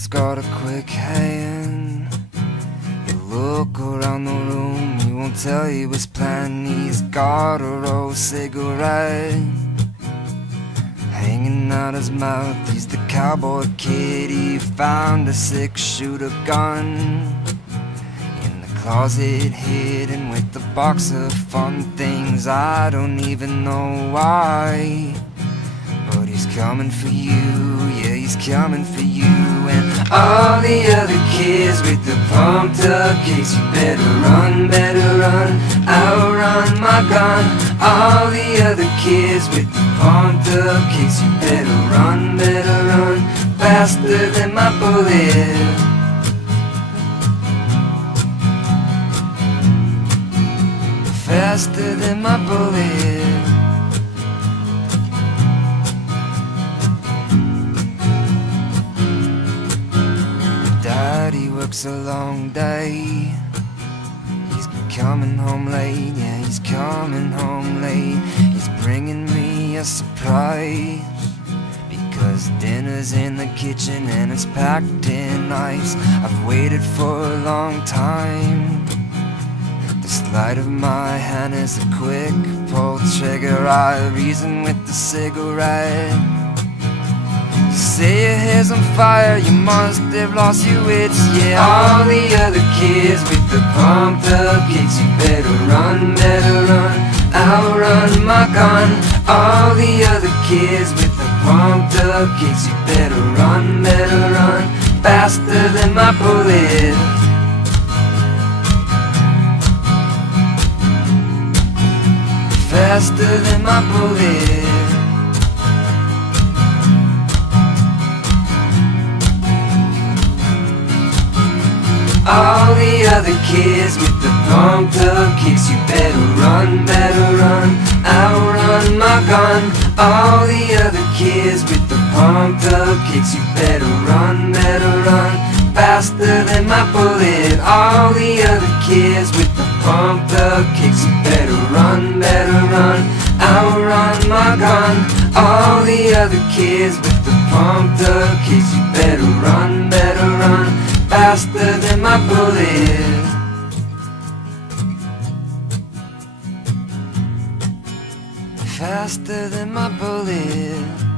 has got a quick hand. You look around the room, he won't tell you his plan. He's got a roll cigarette hanging out his mouth. He's the cowboy kid, he found a 6-shooter gun in the closet, hidden with a box of fun things. I don't even know why, but he's coming for you, yeah, he's coming for you. And all the other kids with the pumped up kicks, you better run, I'll run my gun. All the other kids with the pumped up kicks, you better run, faster than my bullet. Faster than my bullet. Daddy works a long day, he's coming home late, yeah, he's coming home late. He's bringing me a surprise, because dinner's in the kitchen and it's packed in ice. I've waited for a long time. The sleight of my hand is a quick pull trigger. I reason with the cigarette. You say your hair's on fire, you must have lost your wits, yeah. All the other kids with the pumped up kicks, you better run, I'll run my gun. All the other kids with the pumped up kicks, you better run, faster than my bullet. Faster than my bullet. All the other kids with the pumped up kicks, you better run, I'll run my gun. All the other kids with the pumped up kicks, you better run, faster than my bullet. All the other kids with the pumped up kicks, you better run, I'll run my gun. All the other kids with the pumped up kicks, you better run, faster than my bullet. Faster than my bullet.